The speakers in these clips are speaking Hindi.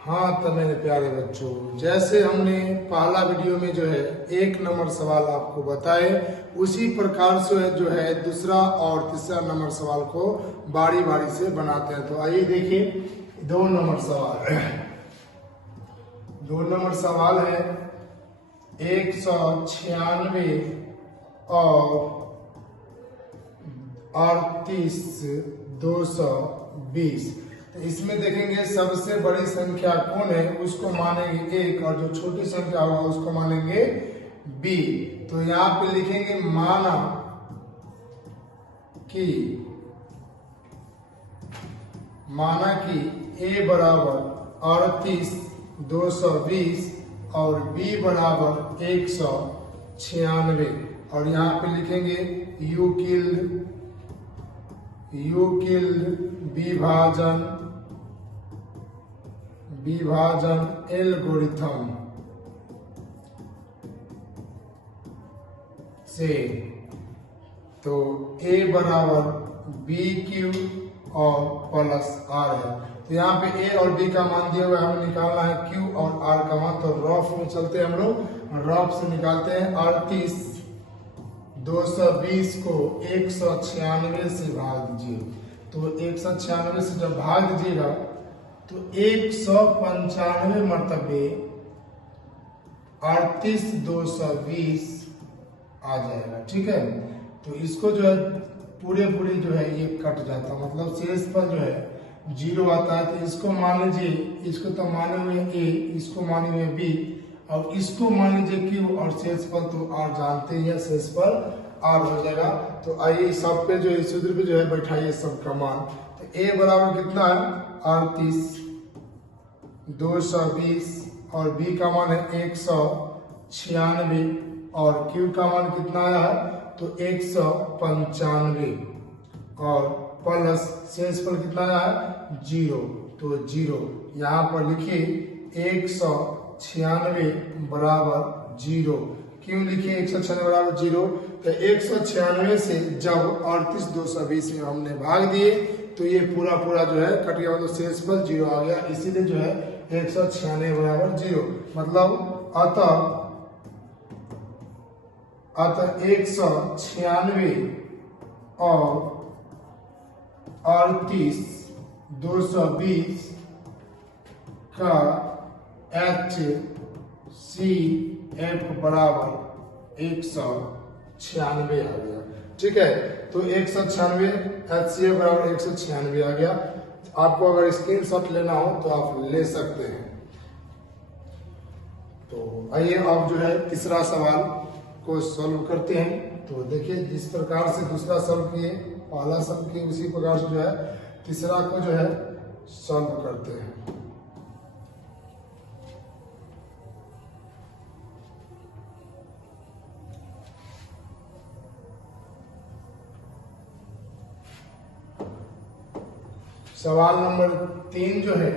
हाँ तो मेरे प्यारे बच्चों, जैसे हमने पहला वीडियो में जो है 1 नंबर सवाल आपको बताए, उसी प्रकार से जो है दूसरा और तीसरा नंबर सवाल को बारी बारी से बनाते हैं। तो आइए देखिए 2 नंबर सवाल। 2 नंबर सवाल है 196 और 220। तो इसमें देखेंगे सबसे बड़ी संख्या कौन है उसको मानेंगे 1 और जो छोटी संख्या होगा उसको मानेंगे b। तो यहाँ पे लिखेंगे माना कि a बराबर 38 220 और b बराबर 196 और यहाँ पे लिखेंगे यू विभाजन एल्गोरिथम से। तो a बराबर BQ और प्लस R है। तो यहाँ पे a और b का मान दिया हुआ है, हमें निकालना है q और r का मान। तो रफ में चलते हैं, हम लोग रफ से निकालते हैं। 38 220 को 196 से भाग दीजिए। तो 196 से जब भाग दीजिएगा तो 195 मरतबे 38 220 आ जाएगा। ठीक है, तो इसको जो है पूरे जो है ये कट जाता है, मतलब शेष पर जो है 0 आता है। तो इसको मान लीजिए, इसको तो माने हुए a, इसको माने हुए b और इसको मान लीजिए q और शेष पर तो r जानते हैं, शेष पर r हो जाएगा। तो आइए सब पे जो है सूत्र पे जो है बैठाइए सबका मान। तो a बराबर कितना है 38 220 और b का मान है 196 और q का मान कितना आया है तो 195 और प्लस शेष पर कितना आया है 0। तो 0 यहाँ पर लिखिए 196 बराबर 0। क्यों लिखिए 196 बराबर 0? तो 196 से जब 38 220 में हमने भाग दिए तो ये पूरा जो है कट गया, मतलब शेष पर 0 आ गया, इसीलिए जो है 196 बराबर 0। मतलब अतः 196 और 38 220 का HCF बराबर 196 आ गया। ठीक है, तो 196 HCF बराबर 196 आ गया। आपको अगर स्क्रीनशॉट लेना हो तो आप ले सकते हैं। तो आइए अब जो है तीसरा सवाल को सॉल्व करते हैं। तो देखिए जिस प्रकार से दूसरा सॉल्व किए, पहला सॉल्व किए, उसी प्रकार से जो है तीसरा को जो है सॉल्व करते हैं। सवाल नंबर 3 जो है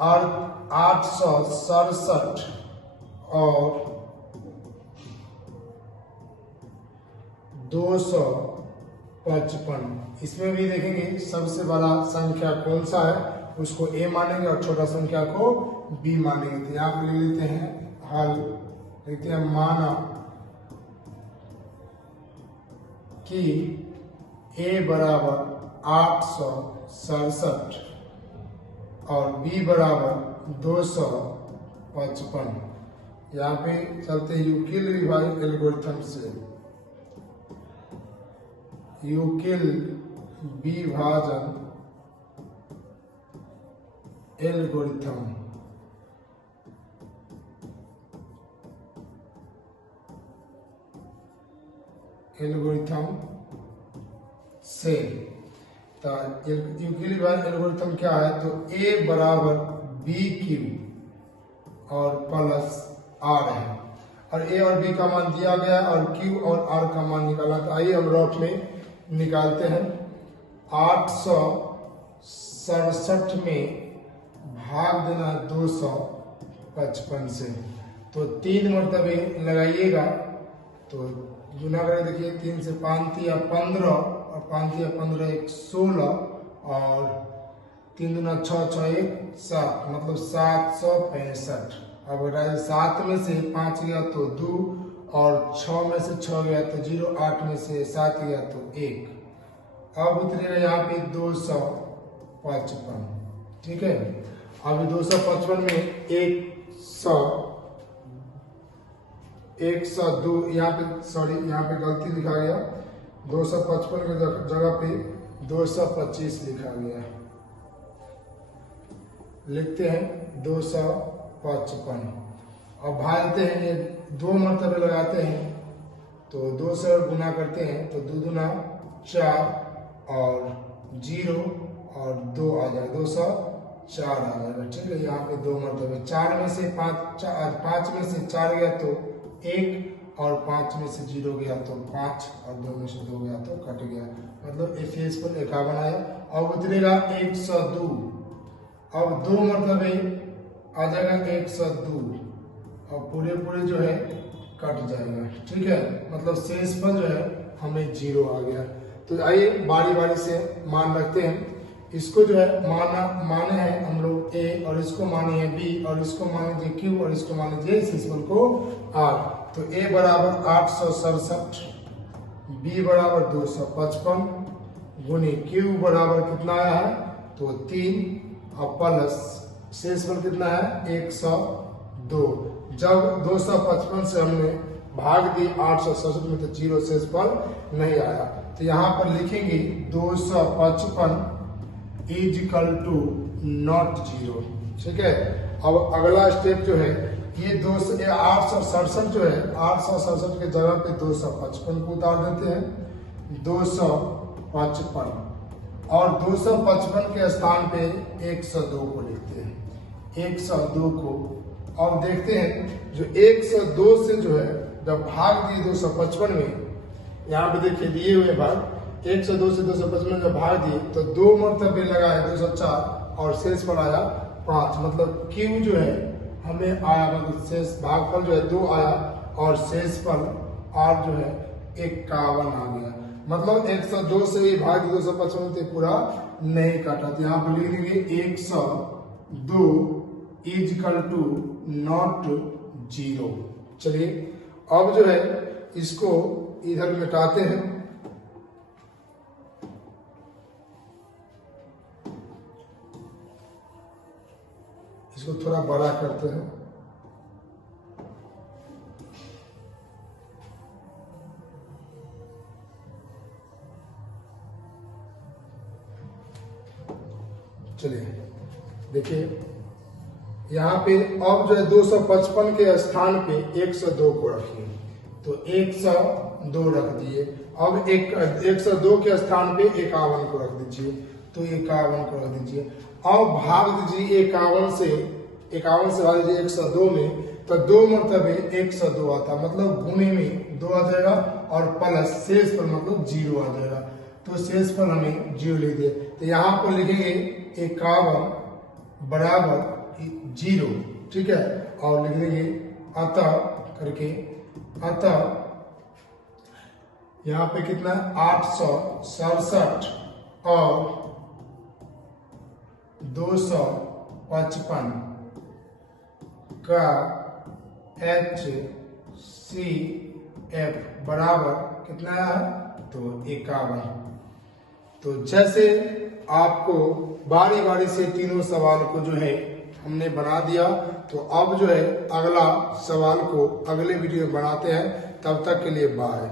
867 और 255। इसमें भी देखेंगे सबसे बड़ा संख्या कौन सा है उसको a मानेंगे और छोटा संख्या को b मानेंगे। तो यहाँ पे लिख लेते हैं हल, लिखते हैं माना कि a बराबर 867 और b बराबर 255। यहाँ पे चलते हैं यूक्लिड विभाजन एल्गोरिथम से। यूक्लिड विभाजन एल्गोरिथम से। तो यूक्लिड विभाजन एल्गोरिथम क्या है? तो a बराबर BQ और प्लस R है और a और b का मान दिया गया और q और r का मान निकालना। तो आइए हम रफ में निकालते हैं। 867 में भाग देना 255 से, तो 3 मरतबे लगाइएगा। तो गुना करें, देखिए 3 से 5 या 15 और 5 या 15 1 16 और 3 दूना 6, 6 1 7, मतलब 765। अब 7 में से 5 गया तो 2, और 6 में से 6 गया तो 0, 8 में से 7 गया तो 1। अब उतरेगा यहाँ पे 255। ठीक है, अब 255 में 102, यहाँ पे सॉरी यहाँ पे गलती लिखा गया, 255 के जगह पे 225 लिखा गया। लिखते हैं 255। अब भागते हैं, ये 2 मरतबे लगाते हैं, तो 2 से गुना करते हैं तो 2 दूना 4 और 0 और 2 आ जाएगा, 204 आ जाएगा। ठीक है, यहाँ पे 2 मरतबे, 4 में से 5 में से 4 गया तो 1, और 5 में से 0 गया तो 5, और 2 में से 2 गया तो कट गया, मतलब FS पर 51 आया। अब उतरेगा 102, अब 2 मरतबे आ जाएगा 102, और पूरे जो है कट जाएगा। ठीक है, मतलब शेष पर जो है हमें 0 आ गया। तो आइए बारी बारी से मान रखते हैं। इसको जो है माने हैं हम लोग A, और इसको माने हैं B, और इसको माने Q, और इसको माने J, शेषफल को R। तो A बराबर 867, B बराबर 255, गुनी Q बराबर कितना आया है तो 3, और प्लस शेषफल कितना है 102। जब 255 से हमने भाग दी 867 में तो 0 शेषफल नहीं आया, तो यहाँ पर लिखेंगे 255 इजिकल टू नॉट 0। ठीक है, अब अगला स्टेप जो है ये 867 जो है, 867 के जगह पे 255 को उतार देते हैं, 255, और 255 के स्थान पे 102 को लिखते हैं, 102 को। अब देखते हैं जो 102 से जो है जब भाग दिए 255 में, यहाँ पे देखिए दिए हुए भाग 102 से 255 जब भाग दिए तो 2 मरतबे लगा है 204, और शेषफल आया 5, मतलब Q जो है हमें आया, मतलब शेष भागफल जो है 2 आया, और शेषफल R जो है 51 आ गया। मतलब 102 से ही भाग 255 से पूरा नहीं काटा, तो यहाँ पर लिख देंगे 102 इजिकल टू नॉट 0। चलिए अब जो है इसको इधर मिटाते हैं, इसको थोड़ा बड़ा करते हैं। चलिए देखिए यहाँ पे अब जो है 255 के स्थान पे 102 को रखिए, तो 102 रख दिए। अब 102 के स्थान पे 51 को रख दीजिए, तो 51 को रख दीजिए। अब भाग दीजिए 51 से भाग दीजिए 102 में, तो 2 मरतबे 102 आता, मतलब गुणे में 2 आ जाएगा, और प्लस शेषफल मतलब 0 आ जाएगा, तो शेषफल हमें 0 लिख दिए। तो यहाँ पर लिखेंगे 51 बराबर 0। ठीक है, और लिख देंगे अतः करके, अतः यहाँ पे कितना 867 और 255 का HCF बराबर कितना है तो 51। तो जैसे आपको बारी बारी से तीनों सवाल को जो है हमने बना दिया, तो अब जो है अगला सवाल को अगले वीडियो में बनाते हैं। तब तक के लिए बाय।